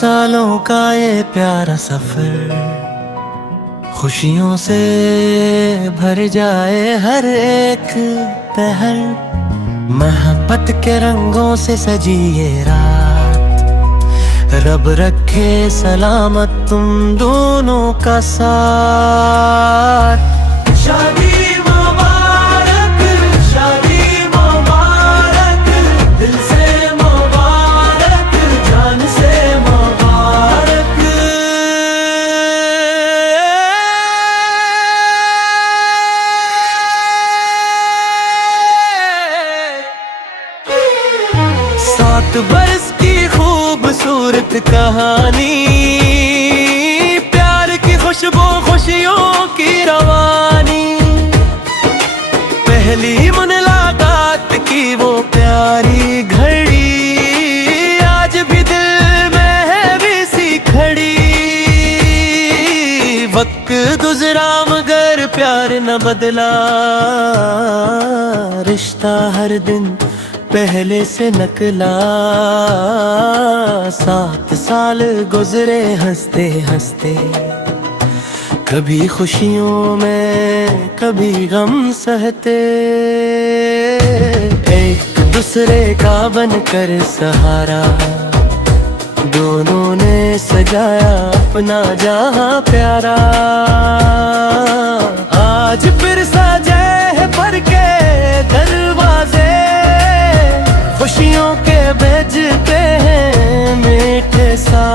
सालों का ये प्यारा सफर, खुशियों से भर जाए हर एक पहर। मोहब्बत के रंगों से सजी ये रात, रब रखे सलामत तुम दोनों का साथ। शादी मुबारक, शादी मुबारक, दिल से मुबारक, जान से मुबारक। सात बरस की खूबसूरत कहानी, प्यार की खुशबू खुशियों की रवानी। पहली मुलाकात की वो प्यारी घड़ी, आज भी दिल में है वैसी खड़ी। वक्त गुजरा मगर प्यार न बदला, रिश्ता हर दिन पहले से नकला। 7 साल गुजरे हंसते हंसते, कभी खुशियों में कभी गम सहते। एक दूसरे का बनकर सहारा, दोनों ने सजाया अपना जहां प्यारा। आज फिर सजे है पर के दरवाजे, खुशियों के भेजते हैं मीठे सा।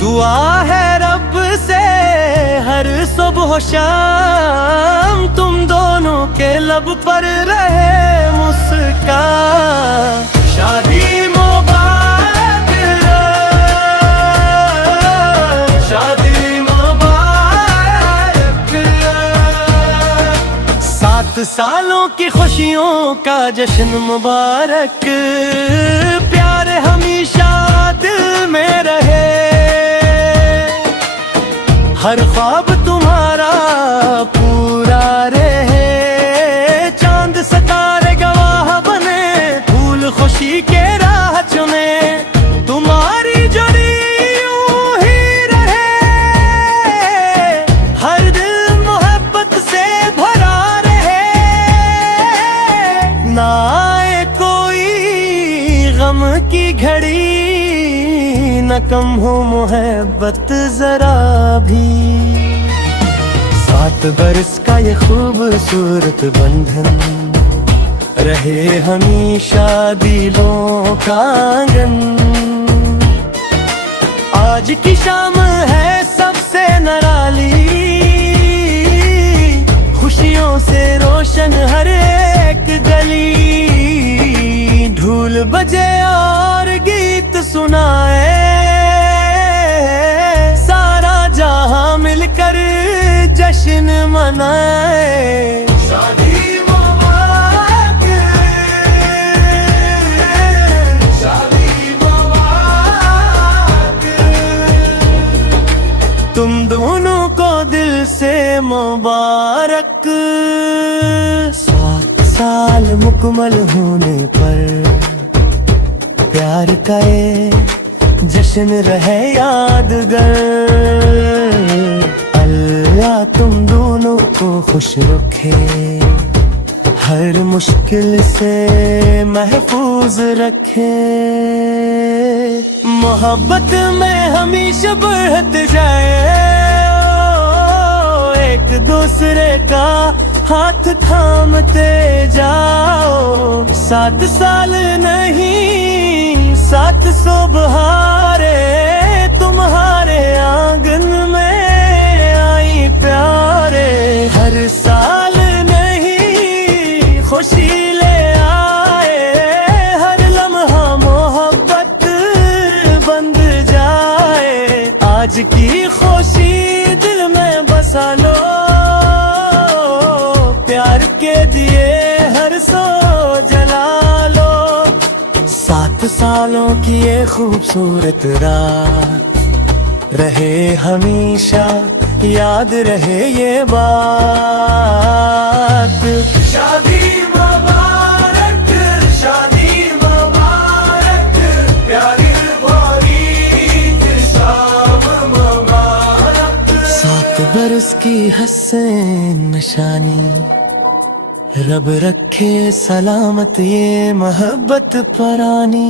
दुआ है रब से हर सुबह शाम, तुम दोनों के लब पर रहे मुस्कान। शादी मुबारक, शादी मुबारक। 7 सालों की खुशियों का जश्न मुबारक, प्यार हमेशा दिल में रहे। हर ख्वाब तुम्हारा पूरा रहे, चांद सितारे गवाह बने, फूल खुशी के राह चुने। तुम्हारी जोड़ी यूं ही रहे, हर दिल मोहब्बत से भरा रहे। ना आए कोई गम की घड़ी, न कम हो मोहब्बत जरा भी। 7 बरस का ये खूबसूरत बंधन, रहे हमेशा दिलों का आंगन। आज की शाम है सबसे निराली, खुशियों से रोशन हर एक गली। ढोल बजे और गीत सुनाए, सारा जहां मिलकर जश्न मनाए। शादी मुबारक, शादी मुबारक, तुम दोनों को दिल से मुबारक। 7 साल मुकम्मल होने पर, प्यार का ये जश्न रहे यादगार। अल्लाह तुम दोनों को खुश रखे, हर मुश्किल से महफूज रखे। मोहब्बत में हमेशा बढ़ते जाए, एक दूसरे का हाथ थामते जाओ। 7 साल नहीं 700 बहारे, तुम्हारे आंगन में आई प्यारे। हर साल नहीं खुशी ले आए, हर लम्हा मोहब्बत बंध जाए। आज की खुशी दिल में बसा लो, प्यार के दिए हर सो जला लो। 7 सालों की ये खूबसूरत रात, रहे हमेशा याद रहे ये बात। शादी मुबारक, शादी मुबारक, प्यारी भरी की हसन निशानी। रब रखे सलामत ये मोहब्बत परानी।